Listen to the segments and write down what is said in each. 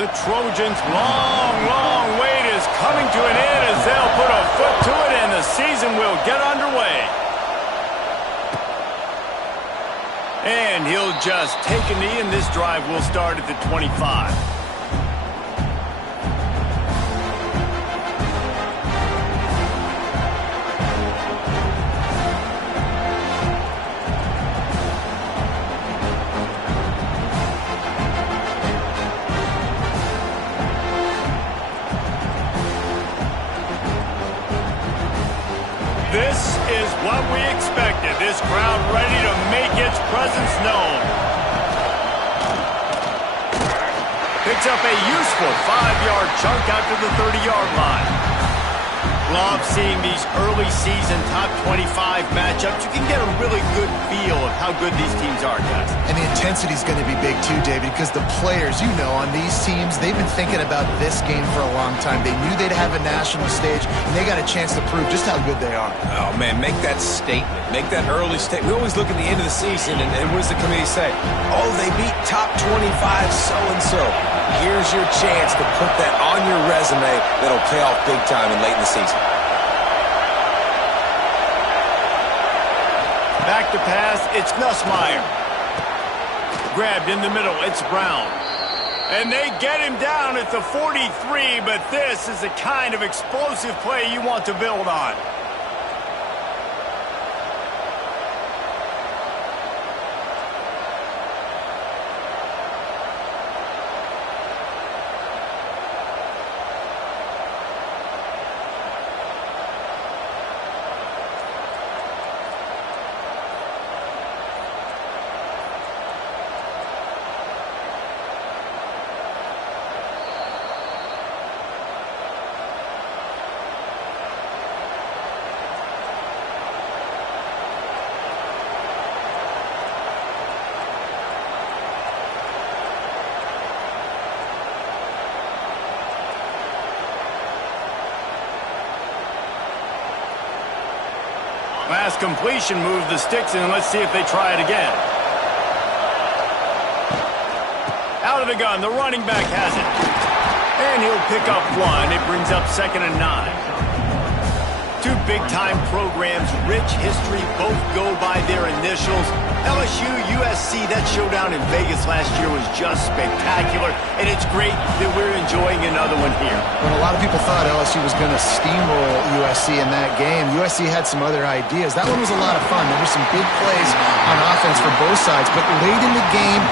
The Trojans' long wait is coming to an end as they'll put a foot to it and the season will get underway. And he'll just take a knee and this drive will start at the 25. This is what we expected. This crowd ready to make its presence known. Picks up a useful 5-yard chunk out to the 30-yard line. Love seeing these early season top 25 matchups. You can get a really good feel of how good these teams are, guys. And the intensity is going to be big too, David, because the players, you know, on these teams, they've been thinking about this game for a long time. They knew they'd have a national stage, and they got a chance to prove just how good they are. Oh, man, make that statement. Make that early statement. We always look at the end of the season, and what does the committee say? Oh, they beat top 25 so-and-so. Here's your chance to put that on your resume that'll pay off big time and late in the season. Back to pass, it's Nussmeier. Grabbed in the middle, it's Brown. And they get him down at the 43, but this is the kind of explosive play you want to build on. Last completion, move the sticks in, and let's see if they try it again. Out of the gun, the running back has it. And he'll pick up one. It brings up 2nd and 9. Two big-time programs, rich history, both go by their initials. LSU, USC, that showdown in Vegas last year was just spectacular, and it's great that we're enjoying another one here. Well, a lot of people thought LSU was going to steamroll USC in that game. USC had some other ideas. That one was a lot of fun. There were some big plays on offense for both sides, but late in the game,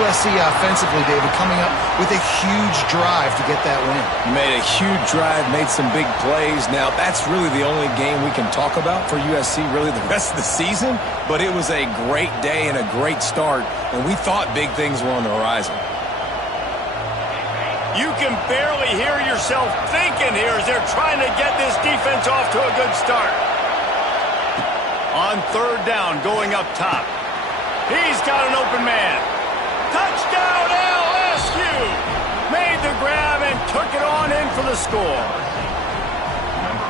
USC offensively, David, coming up with a huge drive to get that win. Made a huge drive, made some big plays. Now, that's really the only game we can talk about for USC really the rest of the season, but it was a great day and a great start, and we thought big things were on the horizon. You can barely hear yourself thinking here as they're trying to get this defense off to a good start. On 3rd down, going up top. He's got an open man. Touchdown LSU! Made the grab and took it on in for the score.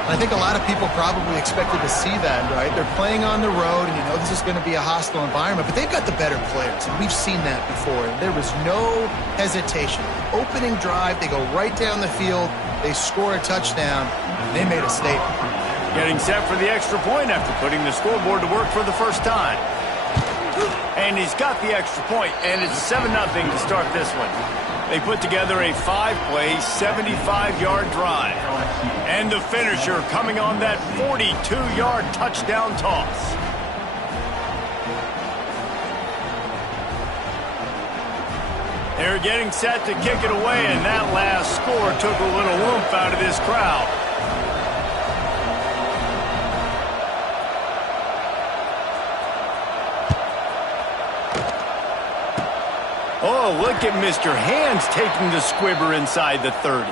I think a lot of people probably expected to see that, right? They're playing on the road, and you know this is going to be a hostile environment, but they've got the better players, and we've seen that before. There was no hesitation. Opening drive, they go right down the field, they score a touchdown, and they made a statement. Getting set for the extra point after putting the scoreboard to work for the first time. And he's got the extra point, and it's 7-0 to start this one. They put together a 5-play, 75-yard drive. And the finisher coming on that 42-yard touchdown toss. They're getting set to kick it away, and that last score took a little oomph out of this crowd. Oh, look at Mr. Hands taking the squibber inside the 30.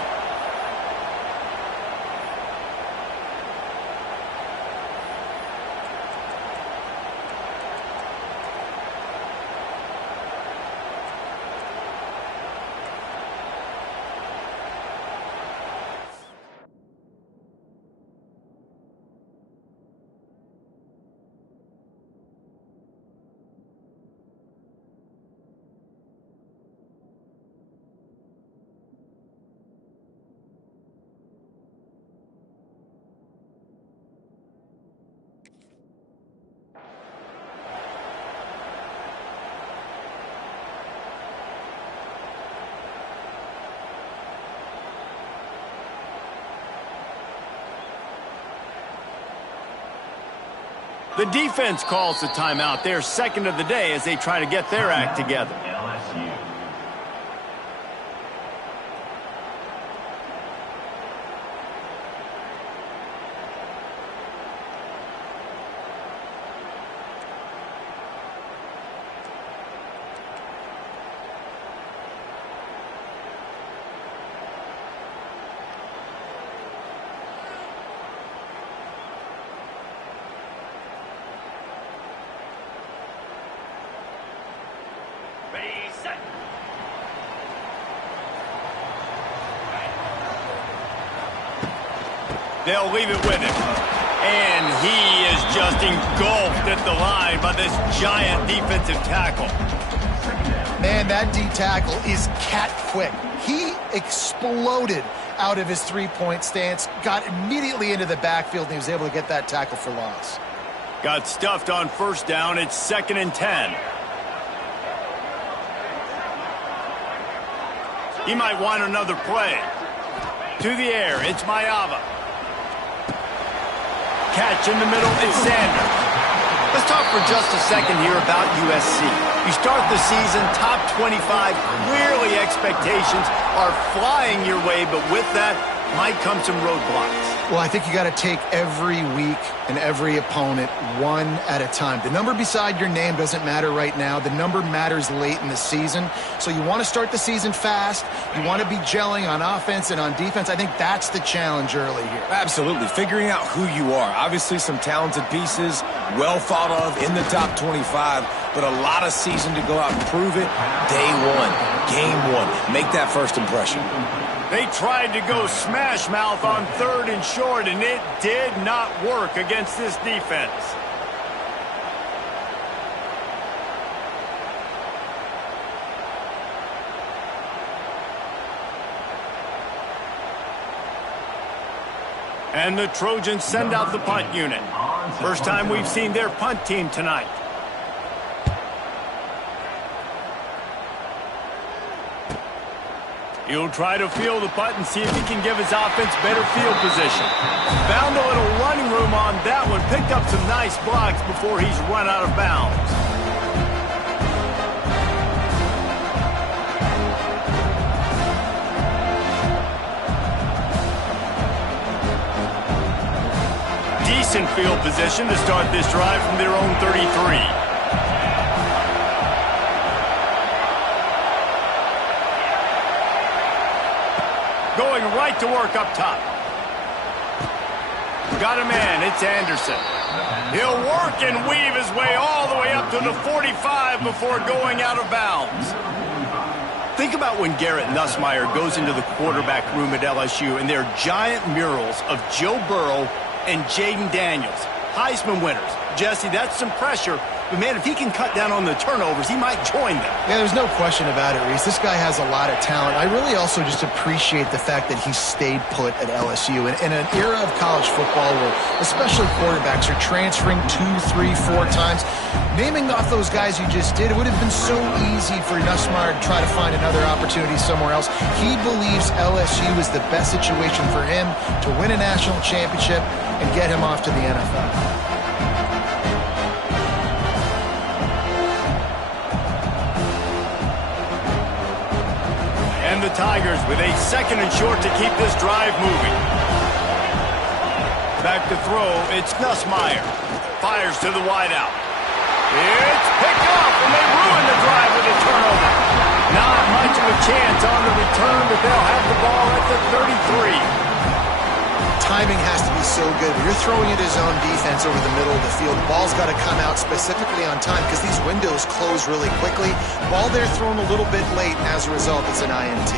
The defense calls the timeout. They're second of the day as they try to get their act together. They'll leave it with him. And he is just engulfed at the line by this giant defensive tackle. Man, that D tackle is cat quick. He exploded out of his three-point stance, got immediately into the backfield, and he was able to get that tackle for loss. Got stuffed on first down. It's 2nd and 10. He might want another play. To the air, it's Mayava. Catch in the middle, it's Sanders. Let's talk for just a second here about USC. You start the season top 25, clearly expectations are flying your way, but with that might come some roadblocks. Well, I think you got to take every week and every opponent one at a time. The number beside your name doesn't matter right now. The number matters late in the season. So you want to start the season fast. You want to be gelling on offense and on defense. I think that's the challenge early here. Absolutely. Figuring out who you are. Obviously some talented pieces, well thought of in the top 25, but a lot of season to go out and prove it. Day one, game one. Make that first impression. They tried to go smash mouth on 3rd and short, and it did not work against this defense. And the Trojans send out the punt unit. First time we've seen their punt team tonight. He'll try to field the punt and see if he can give his offense better field position. Found a little running room on that one. Picked up some nice blocks before he's run out of bounds. Decent field position to start this drive from their own 33. Going right to work up top. Got a man, it's Anderson. He'll work and weave his way all the way up to the 45 before going out of bounds. Think about when Garrett Nussmeier goes into the quarterback room at LSU and there are giant murals of Joe Burrow and Jaden Daniels, Heisman winners. Jesse, that's some pressure. But, man, if he can cut down on the turnovers, he might join them. Yeah, there's no question about it, Reese. This guy has a lot of talent. I really also just appreciate the fact that he stayed put at LSU. In an era of college football where especially quarterbacks are transferring 2, 3, 4 times, naming off those guys you just did, it would have been so easy for Nussmeier to try to find another opportunity somewhere else. He believes LSU is the best situation for him to win a national championship and get him off to the NFL. And the Tigers with a 2nd and short to keep this drive moving. Back to throw, it's Nussmeier. Fires to the wideout. It's picked off, and they ruin the drive with a turnover. Not much of a chance on the return, but they'll have the ball at the 33. Timing has to be so good. When you're throwing at his own defense over the middle of the field, the ball's got to come out specifically on time because these windows close really quickly. Ball there thrown a little bit late, and as a result, it's an INT.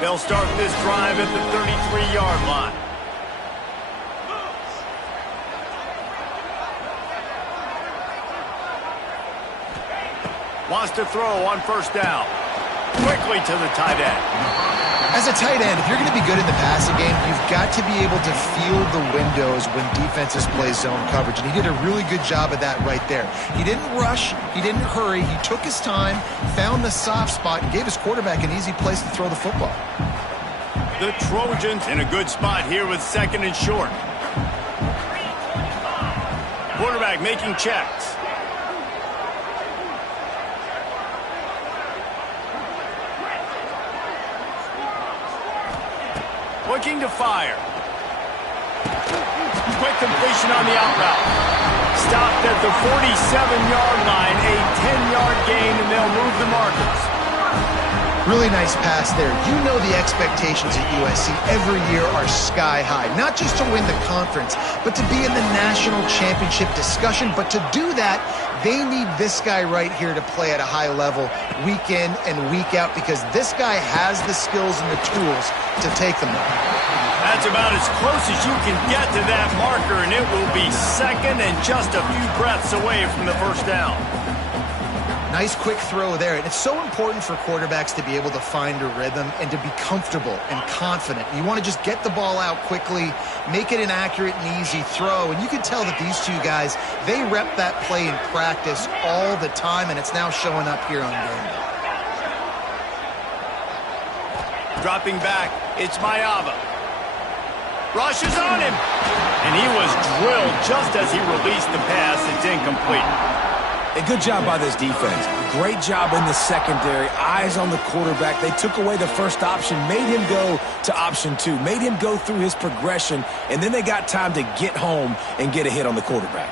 They'll start this drive at the 33-yard line. Wants to throw on first down. Quickly to the tight end. As a tight end, if you're going to be good in the passing game, you've got to be able to feel the windows when defenses play zone coverage, and he did a really good job of that right there. He didn't rush, he didn't hurry, he took his time, found the soft spot, and gave his quarterback an easy place to throw the football. The Trojans in a good spot here with 2nd and short. Quarterback making checks. Looking to fire. Quick completion on the out route. Stopped at the 47-yard line, a 10-yard gain, and they'll move the markers. Really nice pass there. You know the expectations at USC every year are sky high. Not just to win the conference, but to be in the national championship discussion. But to do that, they need this guy right here to play at a high level week in and week out, because this guy has the skills and the tools to take them there. That's about as close as you can get to that marker, and it will be 2nd and just a few breaths away from the first down. Nice quick throw there. And it's so important for quarterbacks to be able to find a rhythm and to be comfortable and confident. You want to just get the ball out quickly, make it an accurate and easy throw. And you can tell that these two guys, they rep that play in practice all the time, and it's now showing up here on game day. Dropping back, it's Mayava. Rushes on him. And he was drilled just as he released the pass. It's incomplete. A good job by this defense. Great job in the secondary. Eyes on the quarterback. They took away the first option, made him go to option 2, made him go through his progression, and then they got time to get home and get a hit on the quarterback.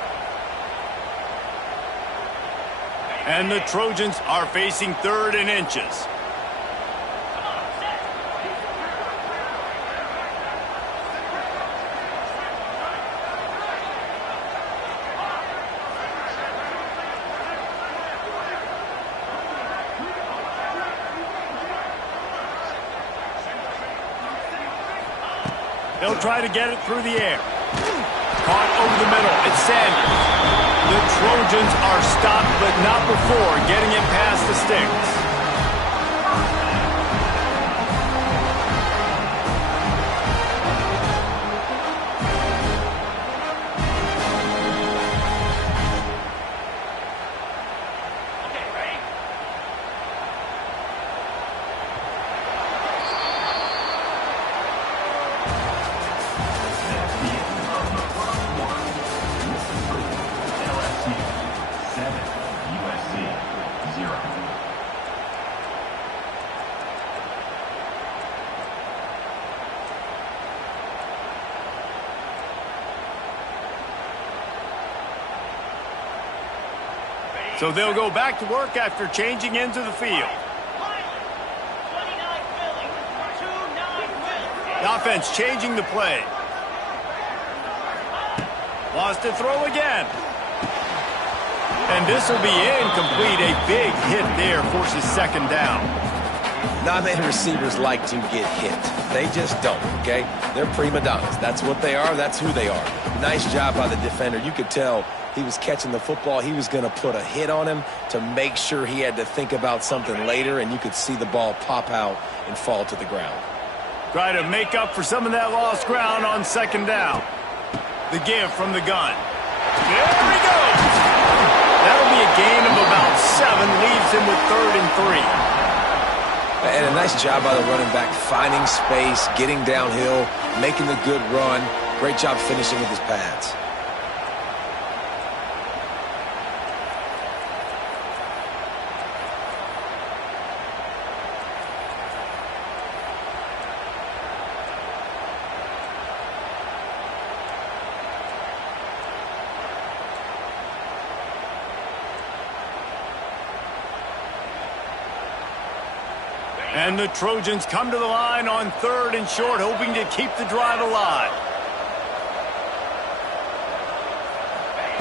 And the Trojans are facing 3rd and inches. They'll try to get it through the air. Caught over the middle. It's Sanders. The Trojans are stopped, but not before getting it past the sticks. So they'll go back to work after changing into the field. The offense changing the play. Wants to throw again. And this will be incomplete. A big hit there forces 2nd down. Not many receivers like to get hit. They just don't, okay? They're prima donnas. That's what they are. That's who they are. Nice job by the defender. You could tell he was catching the football. He was going to put a hit on him to make sure he had to think about something later, and you could see the ball pop out and fall to the ground. Try to make up for some of that lost ground on 2nd down. The give from the gun. There he goes. That'll be a gain of about 7, leaves him with 3rd and 3. And a nice job by the running back, finding space, getting downhill, making the good run. Great job finishing with his pads. And the Trojans come to the line on 3rd and short, hoping to keep the drive alive.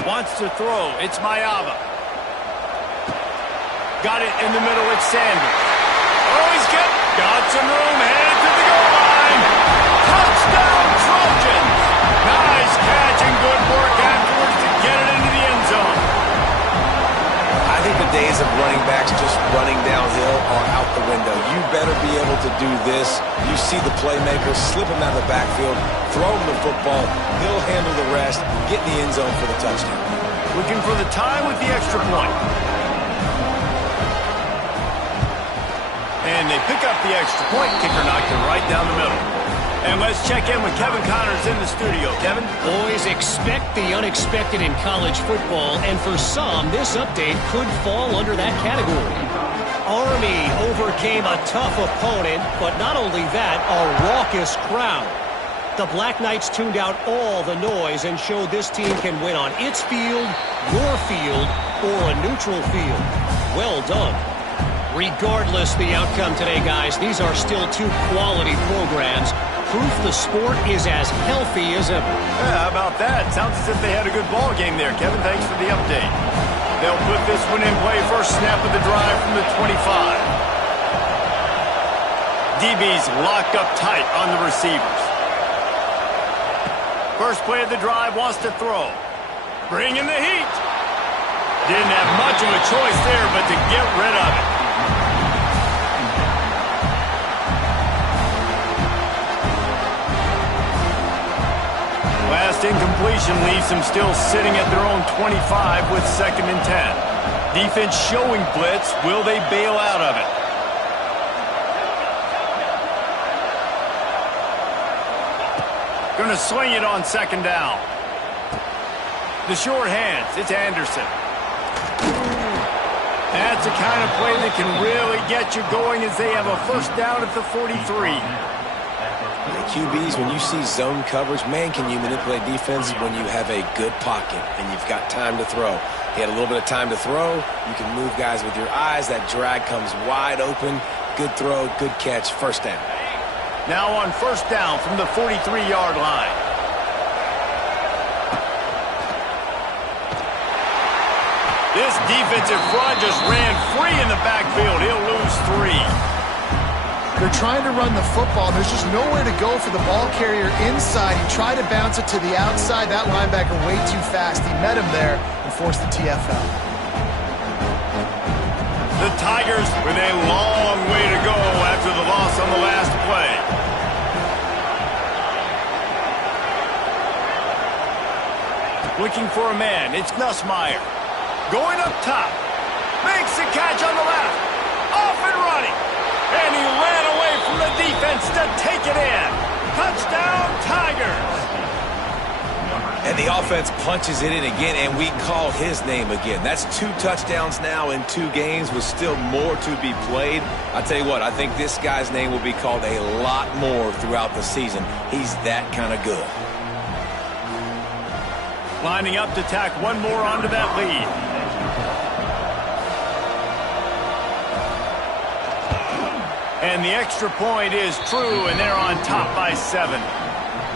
Wants to throw. It's Mayava. Got it in the middle. It's Sanders. Oh, he's got some room. Headed to the goal line. Touchdown, Trojans. Nice catch and good work afterwards to get it into the end zone. I think the days of running backs just running downhill are out the window. you better be able to do this. You see the playmaker, slip him out of the backfield, throw him the football, he'll handle the rest, get in the end zone for the touchdown. Looking for the time with the extra point. And they pick up the extra point. Kicker knocked it right down the middle. And let's check in with Kevin Connors in the studio. Kevin? Always expect the unexpected in college football, and for some, this update could fall under that category. Army overcame a tough opponent, but not only that, a raucous crowd. The Black Knights tuned out all the noise and showed this team can win on its field, your field, or a neutral field. Well done. Regardless the outcome today, guys, these are still two quality programs. Proof the sport is as healthy as ever. Yeah, how about that? Sounds as if they had a good ball game there. Kevin, thanks for the update. They'll put this one in play. First snap of the drive from the 25. DB's locked up tight on the receivers. First play of the drive, wants to throw. Bring in the heat. Didn't have much of a choice there, but to get rid of it. Last incompletion leaves them still sitting at their own 25 with 2nd and 10. Defense showing blitz. Will they bail out of it? Going to swing it on 2nd down. The short hands. It's Anderson. That's the kind of play that can really get you going as they have a first down at the 43. QBs, when you see zone coverage, man, can you manipulate defense when you have a good pocket and you've got time to throw. He had a little bit of time to throw. You can move guys with your eyes. That drag comes wide open. Good throw, good catch, first down. Now on first down from the 43-yard line. This defensive front just ran free in the backfield. He'll lose 3. They're trying to run the football. There's just nowhere to go for the ball carrier inside. He tried to bounce it to the outside. That linebacker way too fast. He met him there and forced the TFL. The Tigers with a long way to go after the loss on the last play. Looking for a man. It's Nussmeier. Going up top. Makes the catch on the left. Off and running. And he ran away from the defense to take it in. Touchdown, Tigers. And the offense punches it in again, and we call his name again. That's 2 touchdowns now in 2 games with still more to be played. I tell you what, I think this guy's name will be called a lot more throughout the season. He's that kind of good. Lining up to tack one more onto that lead. And the extra point is true, and they're on top by 7.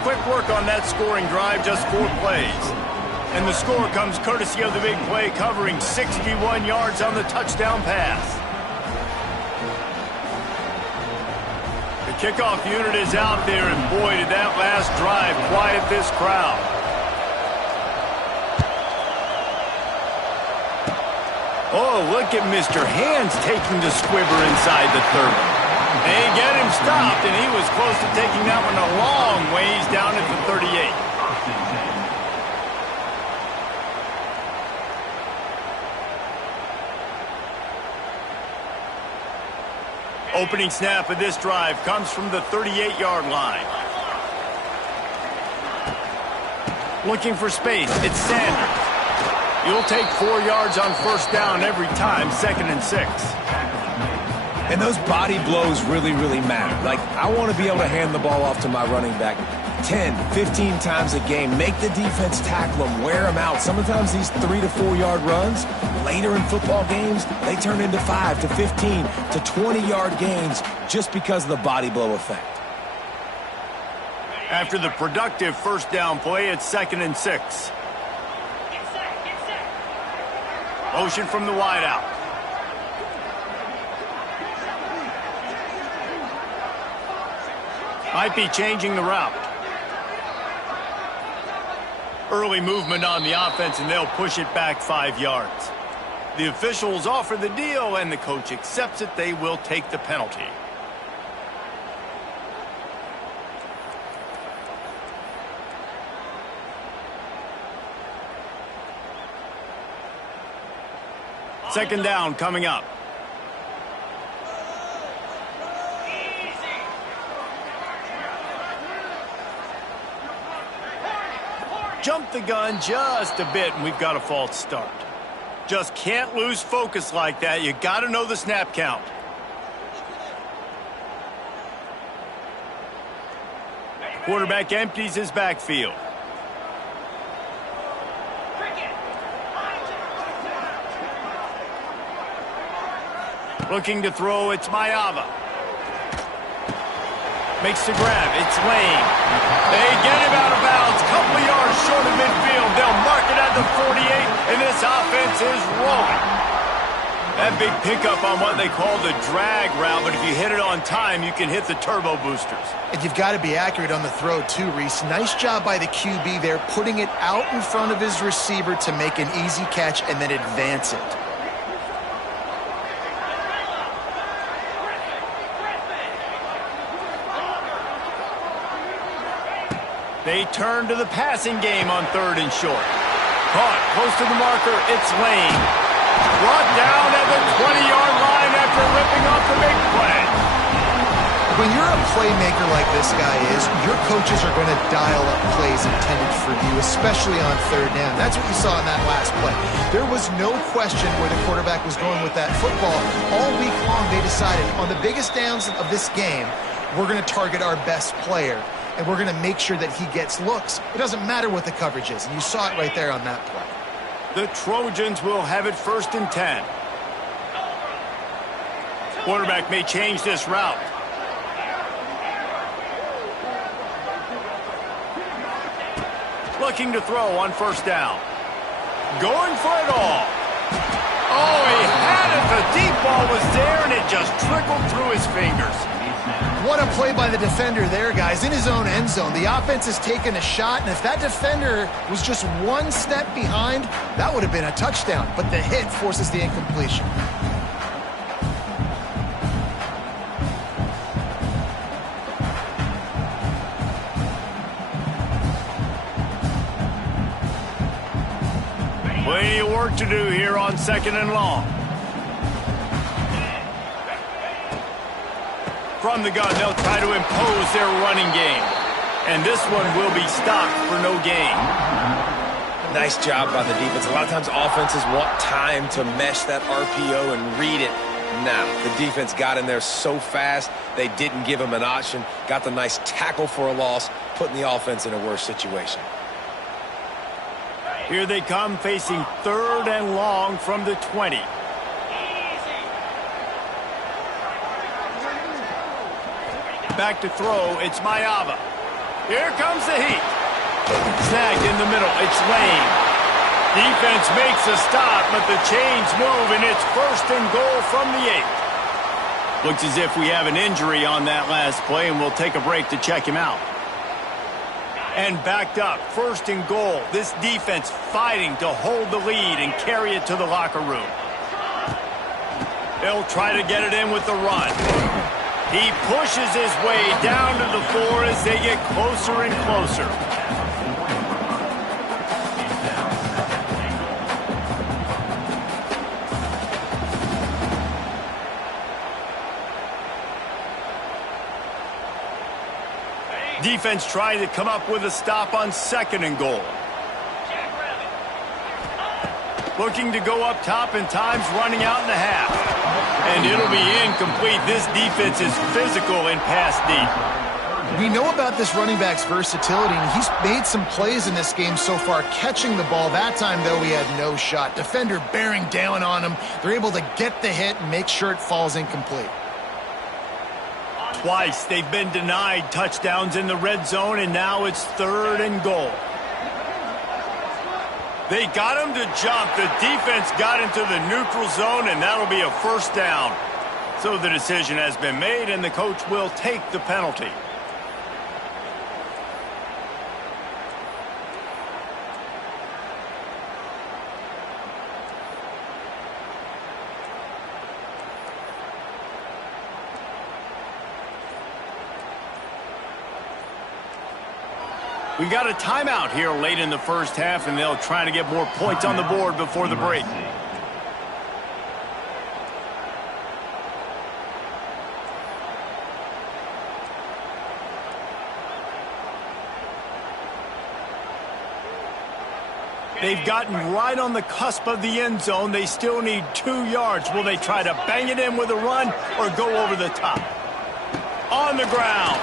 Quick work on that scoring drive, just 4 plays. And the score comes courtesy of the big play, covering 61 yards on the touchdown pass. The kickoff unit is out there, and boy, did that last drive quiet this crowd. Oh, look at Mr. Hands taking the squibber inside the 30. They get him stopped, and he was close to taking that one a long ways down at the 38. Opening snap of this drive comes from the 38-yard line. Looking for space, it's Sanders. You'll take 4 yards on first down every time, 2nd and 6. And those body blows really, really matter. Like, I want to be able to hand the ball off to my running back 10, 15 times a game. Make the defense tackle them, wear them out. Sometimes these 3 to 4 yard runs, later in football games, they turn into 5 to 15 to 20-yard gains just because of the body blow effect. After the productive first down play, it's 2nd and 6. Motion from the wideout. Might be changing the route. Early movement on the offense, and they'll push it back 5 yards. The officials offer the deal, and the coach accepts it. They will take the penalty. Second down coming up. Jump the gun just a bit, and we've got a false start. Just can't lose focus like that. You got to know the snap count. Quarterback empties his backfield. Looking to throw, it's Mayava. Makes the grab, it's Lane. They get him out of bounds, couple yards short of midfield. They'll mark it at the 48, and this offense is rolling. That big pickup on what they call the drag route, but if you hit it on time, you can hit the turbo boosters. And you've got to be accurate on the throw too, Reese. Nice job by the QB there, putting it out in front of his receiver to make an easy catch and then advance it. They turn to the passing game on 3rd and short. Caught close to the marker, it's Lane. Brought down at the 20-yard line after ripping off the big play. When you're a playmaker like this guy is, your coaches are going to dial up plays intended for you, especially on 3rd down. That's what you saw in that last play. There was no question where the quarterback was going with that football. All week long, they decided on the biggest downs of this game, we're going to target our best player. And we're going to make sure that he gets looks. It doesn't matter what the coverage is. And you saw it right there on that play. The Trojans will have it 1st and 10. Quarterback may change this route. Looking to throw on 1st down. Going for it all. Oh, he had it. The deep ball was there, and it just trickled through his fingers. What a play by the defender there, guys, in his own end zone. The offense has taken a shot, and if that defender was just one step behind, that would have been a touchdown. But the hit forces the incompletion. Plenty of work to do here on 2nd and long. From the gun, they'll try to impose their running game. And this one will be stopped for no gain. Nice job by the defense. A lot of times offenses want time to mesh that RPO and read it. Now, the defense got in there so fast, they didn't give him an option. Got the nice tackle for a loss, putting the offense in a worse situation. Here they come, facing 3rd and long from the 20. Back to throw, it's Mayava. Here comes the heat. Snagged in the middle, it's Lane. Defense makes a stop, but the chains move, and it's 1st and goal from the 8. Looks as if we have an injury on that last play, and we'll take a break to check him out. And backed up, 1st and goal. This defense fighting to hold the lead and carry it to the locker room. They'll try to get it in with the run. He pushes his way down to the 4 as they get closer and closer. Defense trying to come up with a stop on 2nd and goal. Looking to go up top, and time's running out in the half. And it'll be incomplete. This defense is physical and pass deep. We know about this running back's versatility, and he's made some plays in this game so far, catching the ball. That time, though, he had no shot. Defender bearing down on him. They're able to get the hit and make sure it falls incomplete. Twice they've been denied touchdowns in the red zone, and now it's 3rd and goal. They got him to jump. The defense got into the neutral zone, and that'll be a 1st down. So the decision has been made, and the coach will take the penalty. We got a timeout here late in the 1st half, and they'll try to get more points on the board before the break. They've gotten right on the cusp of the end zone. They still need 2 yards. Will they try to bang it in with a run or go over the top? On the ground.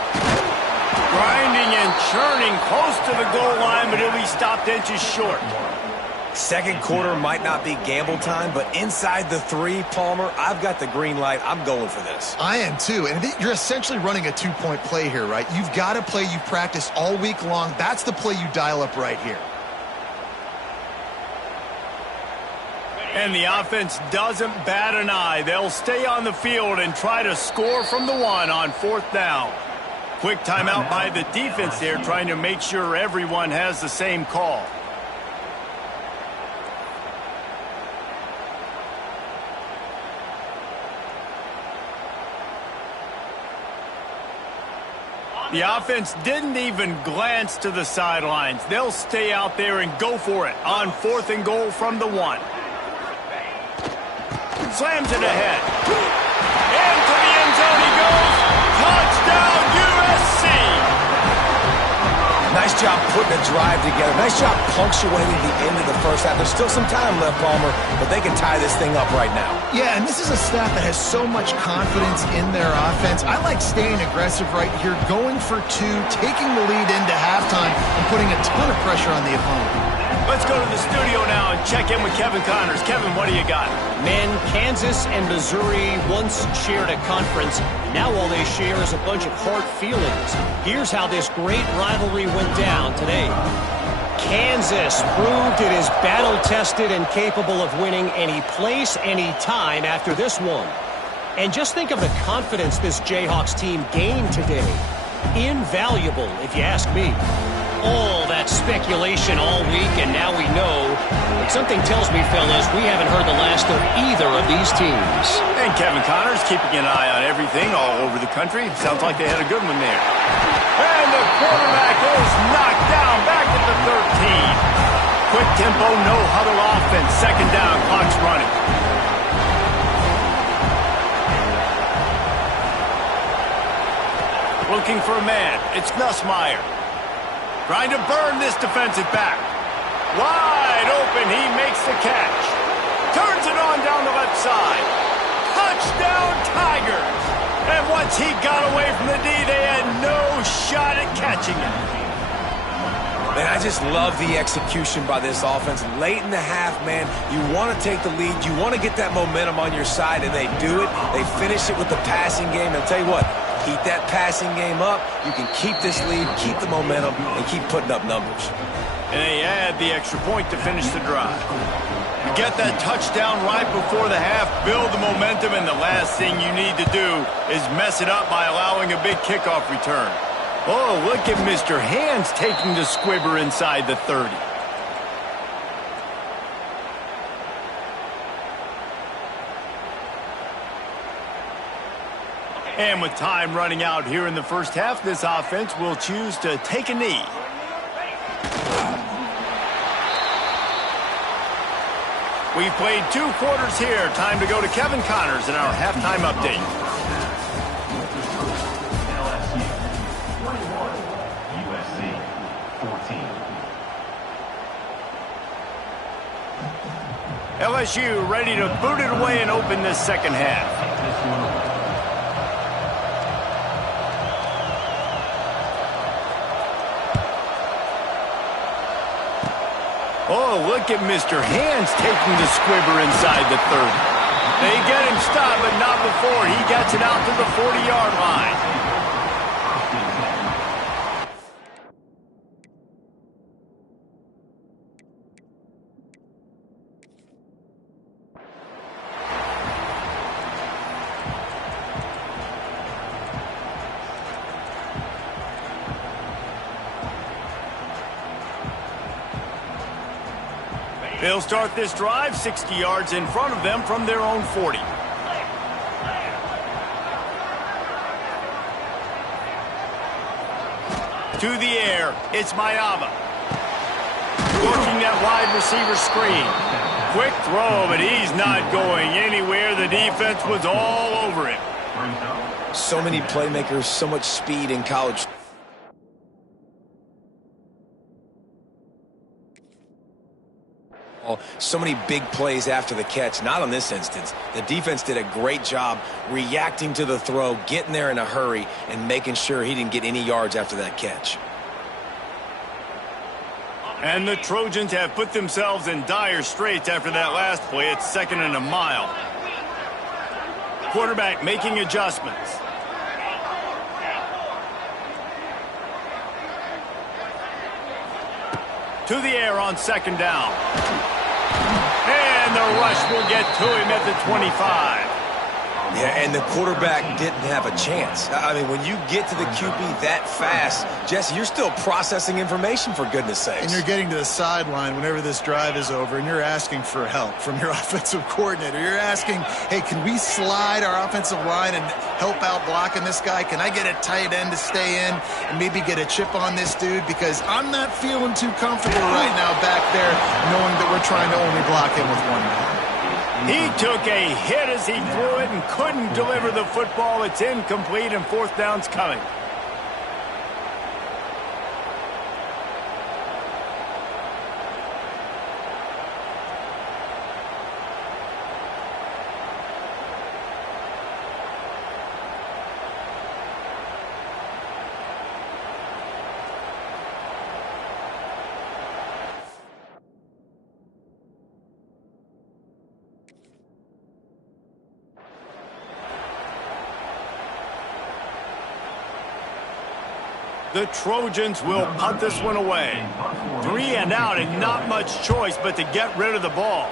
Grinding and churning close to the goal line, but he'll be stopped inches short. Second quarter might not be gamble time, but inside the 3, Palmer, I've got the green light. I'm going for this. I am too, and you're essentially running a 2-point play here, right? You've got a play you practice all week long. That's the play you dial up right here. And the offense doesn't bat an eye. They'll stay on the field and try to score from the 1 on 4th down. Quick timeout by the defense there, trying to make sure everyone has the same call. The offense didn't even glance to the sidelines. They'll stay out there and go for it on 4th and goal from the 1. Slams it ahead. Into the end zone he goes. Touchdown, USC! Nice job putting a drive together. Nice job punctuating the end of the first half. There's still some time left, Palmer, but they can tie this thing up right now. Yeah, and this is a staff that has so much confidence in their offense. I like staying aggressive right here, going for 2, taking the lead into halftime, and putting a ton of pressure on the opponent. Let's go to the studio now and check in with Kevin Connors. Kevin, what do you got? Men, Kansas and Missouri once shared a conference. Now all they share is a bunch of hard feelings. Here's how this great rivalry went down today. Kansas proved it is battle-tested and capable of winning any place, any time after this one. And just think of the confidence this Jayhawks team gained today. Invaluable, if you ask me. All that speculation all week, and now we know. But something tells me, fellas, we haven't heard the last of either of these teams. And Kevin Connors keeping an eye on everything all over the country. Sounds like they had a good one there. And the quarterback is knocked down back at the 13. Quick tempo, no huddle offense. 2nd down, clock's running. Looking for a man. It's Nussmeier. Trying to burn this defensive back. Wide open, he makes the catch. Turns it on down the left side. Touchdown, Tigers! And once he got away from the D, they had no shot at catching it. Man, I just love the execution by this offense. Late in the half, man, you want to take the lead. You want to get that momentum on your side, and they do it. They finish it with the passing game. And tell you what, keep that passing game up. You can keep this lead, keep the momentum, and keep putting up numbers. And they add the extra point to finish the drive. You get that touchdown right before the half, build the momentum, and the last thing you need to do is mess it up by allowing a big kickoff return. Oh, look at Mr. Hands taking the squibber inside the 30. And with time running out here in the first half, this offense will choose to take a knee. We've played 2 quarters here. Time to go to Kevin Connors in our halftime update. LSU ready to boot it away and open this second half. Oh, look at Mr. Hands taking the squibber inside the 30. They get him stopped, but not before he gets it out to the 40-yard line. They'll start this drive 60 yards in front of them from their own 40. To the air, it's Mayava. Working that wide receiver screen. Quick throw, but he's not going anywhere. The defense was all over him. So many playmakers, so much speed in college. So many big plays after the catch. Not on this instance. The defense did a great job reacting to the throw, getting there in a hurry, and making sure he didn't get any yards after that catch. And the Trojans have put themselves in dire straits after that last play. It's 2nd and a mile. Quarterback making adjustments. To the air on 2nd down. And the rush will get to him at the 25. Yeah, and the quarterback didn't have a chance. I mean, when you get to the QB that fast, Jesse, you're still processing information, for goodness sakes. And you're getting to the sideline whenever this drive is over, and you're asking for help from your offensive coordinator. You're asking, hey, can we slide our offensive line and help out blocking this guy? Can I get a tight end to stay in and maybe get a chip on this dude? Because I'm not feeling too comfortable right now back there knowing that we're trying to only block him with one guy. He took a hit as he threw it and couldn't deliver the football. It's incomplete, and 4th down's coming. The Trojans will punt this one away. 3 and out, and not much choice but to get rid of the ball.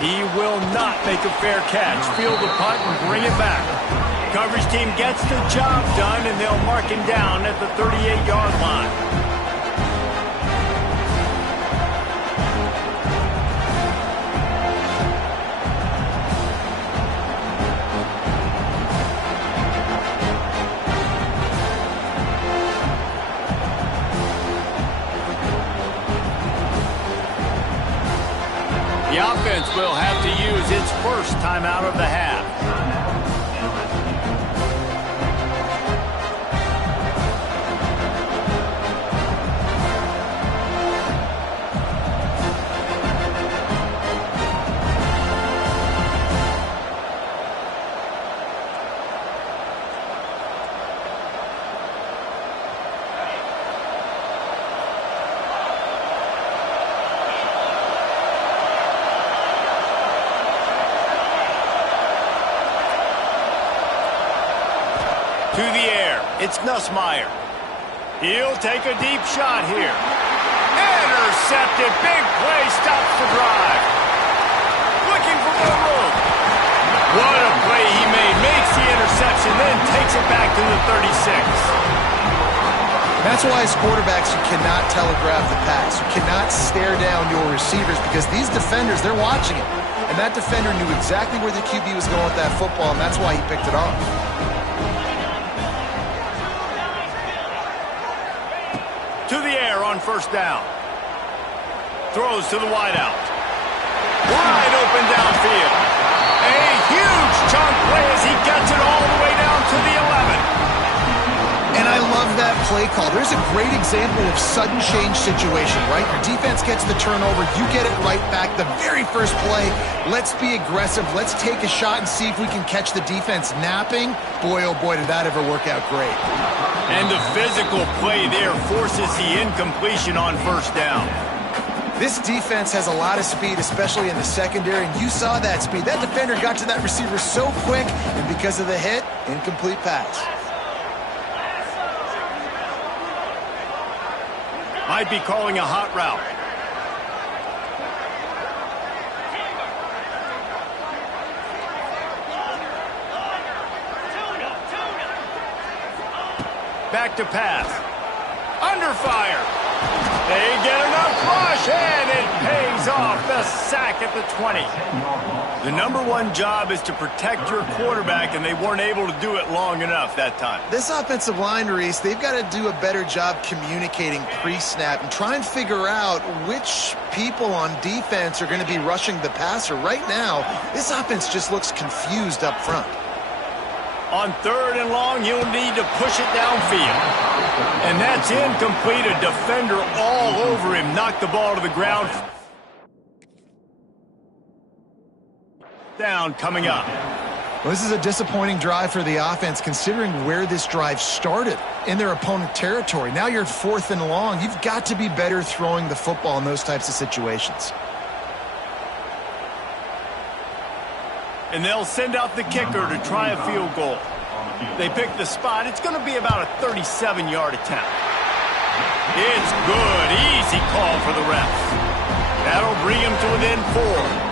He will not make a fair catch. Field the punt and bring it back. Coverage team gets the job done, and they'll mark him down at the 38-yard line. The offense will have to use its first timeout of the half. To the air, it's Nussmeier. He'll take a deep shot here. Intercepted, big play, stops the drive. Looking for more room. What a play he made, makes the interception, then takes it back to the 36. That's why as quarterbacks, you cannot telegraph the pass. You cannot stare down your receivers because these defenders, they're watching it. And that defender knew exactly where the QB was going with that football, and that's why he picked it off. To the air on 1st down. Throws to the wideout. Wide open downfield. A huge chunk play as he gets it all the way down to the 11. And I love that play call. There's a great example of sudden change situation, right? Your defense gets the turnover. You get it right back. The very first play, let's be aggressive. Let's take a shot and see if we can catch the defense napping. Boy, oh boy, did that ever work out great. And the physical play there forces the incompletion on 1st down. This defense has a lot of speed, especially in the secondary, and you saw that speed. That defender got to that receiver so quick, and because of the hit, incomplete pass. Might be calling a hot route. Back to pass. Under fire. They get enough rush, and it pays off. The sack at the 20. The #1 job is to protect your quarterback, and they weren't able to do it long enough that time. This offensive line, Reese, they've got to do a better job communicating pre-snap and try and figure out which people on defense are going to be rushing the passer. Right now, this offense just looks confused up front. On 3rd and long, you'll need to push it downfield. And that's incomplete. A defender all over him. Knocked the ball to the ground. Down coming up. Well, this is a disappointing drive for the offense considering where this drive started in their opponent territory. Now you're at 4th and long. You've got to be better throwing the football in those types of situations. And they'll send out the kicker to try a field goal. They pick the spot. It's going to be about a 37-yard attempt. It's good. Easy call for the refs. That'll bring him to within 4.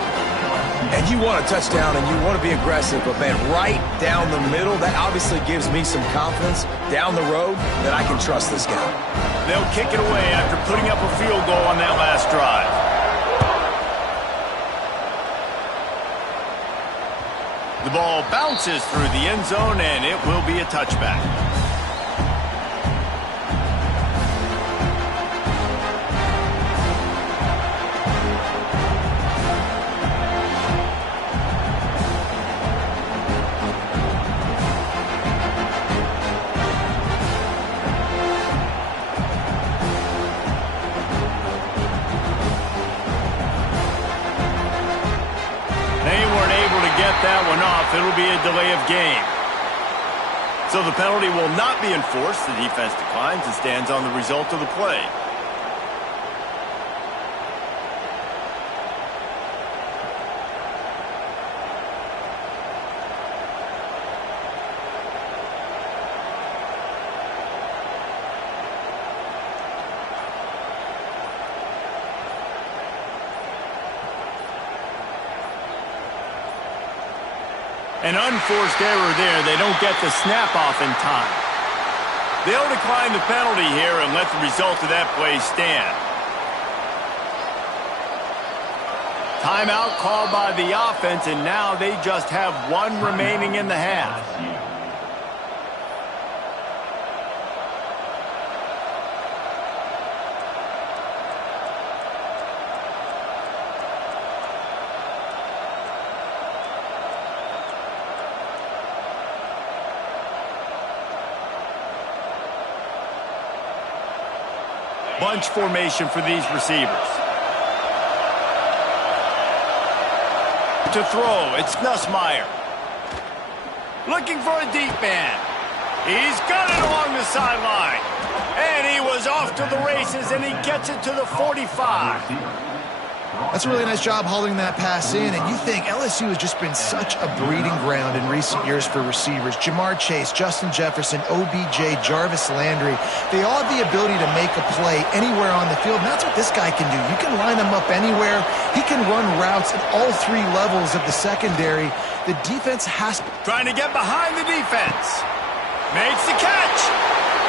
And you want a touchdown and you want to be aggressive, but man, right down the middle, that obviously gives me some confidence down the road that I can trust this guy. They'll kick it away after putting up a field goal on that last drive. The ball bounces through the end zone, and it will be a touchback. That one off, it'll be a delay of game. So the penalty will not be enforced. The defense declines and stands on the result of the play. An unforced error there. They don't get the snap off in time. They'll decline the penalty here and let the result of that play stand. Timeout called by the offense, and now they just have one remaining in the half. Bunch formation for these receivers. To throw, it's Nussmeier. Looking for a deep man. He's got it along the sideline. And he was off to the races, and he gets it to the 45. That's a really nice job hauling that pass in, and you think LSU has just been such a breeding ground in recent years for receivers. Jamar Chase, Justin Jefferson, OBJ, Jarvis Landry, they all have the ability to make a play anywhere on the field, and that's what this guy can do. You can line him up anywhere. He can run routes at all 3 levels of the secondary. The defense has... Trying to get behind the defense. Makes the catch.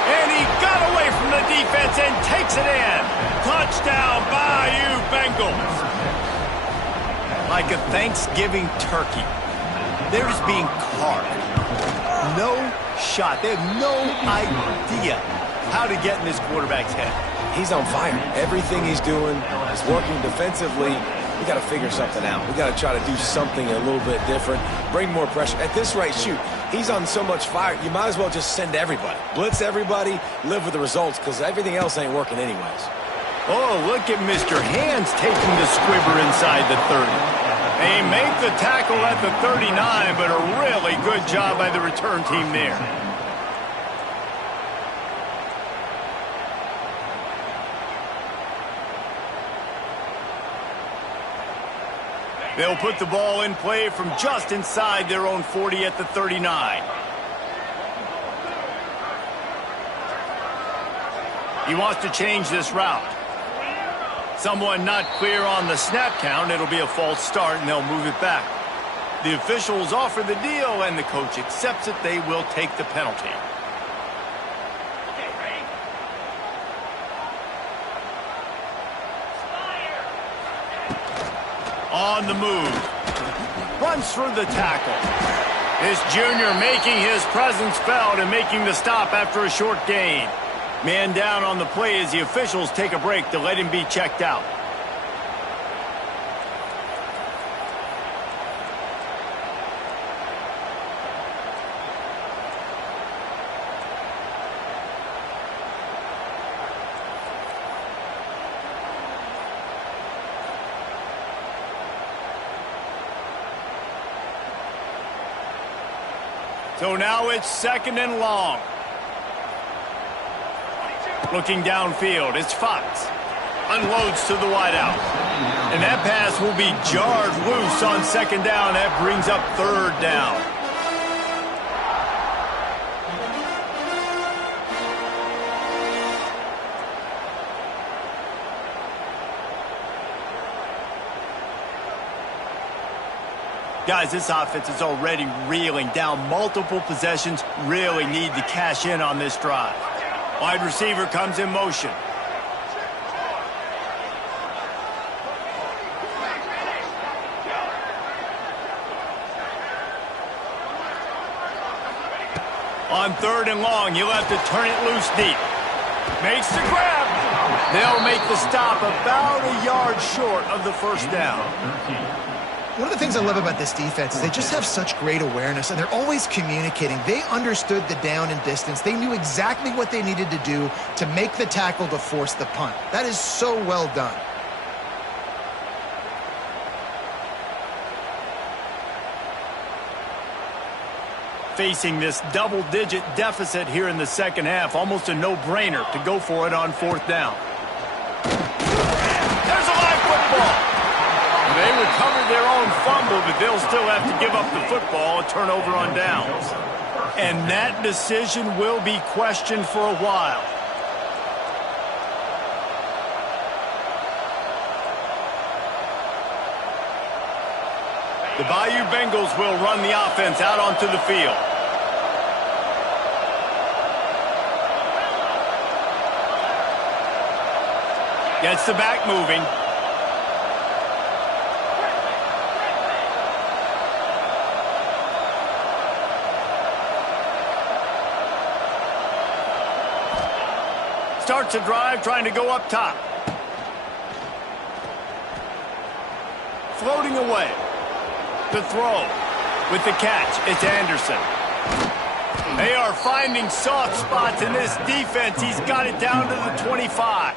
And he got away from the defense and takes it in. Touchdown, Bayou Bengals. Like a Thanksgiving turkey. They're just being carved. No shot. They have no idea how to get in this quarterback's head. He's on fire. Everything he's doing is working defensively. We got to figure something out. We got to try to do something a little bit different. Bring more pressure. At this rate, shoot, he's on so much fire, you might as well just send everybody. Blitz everybody, live with the results, because everything else ain't working anyways. Oh, look at Mr. Hands taking the squibber inside the 30. They make the tackle at the 39, but a really good job by the return team there. They'll put the ball in play from just inside their own 40 at the 39. He wants to change this route. Someone not clear on the snap count. It'll be a false start, and they'll move it back. The officials offer the deal, and the coach accepts it. They will take the penalty. On the move. Runs through the tackle. This junior making his presence felt and making the stop after a short gain. Man down on the play as the officials take a break to let him be checked out. So now it's 2nd and long. Looking downfield, it's Fox. Unloads to the wideout. And that pass will be jarred loose on 2nd down. That brings up 3rd down. Guys, this offense is already reeling down multiple possessions. Really need to cash in on this drive. Wide receiver comes in motion. On 3rd and long, you'll have to turn it loose deep. Makes the grab. They'll make the stop about a yard short of the 1st down. One of the things I love about this defense is they just have such great awareness, and they're always communicating. They understood the down and distance. They knew exactly what they needed to do to make the tackle to force the punt. That is so well done. Facing this double-digit deficit here in the 2nd half, almost a no-brainer to go for it on 4th down. There's a live football. They recovered their own fumble, but they'll still have to give up the football, a turnover on downs. And that decision will be questioned for a while. The Bayou Bengals will run the offense out onto the field. Gets the back moving. Starts a drive trying to go up top. Floating away. The throw. With the catch, it's Anderson. They are finding soft spots in this defense. He's got it down to the 25.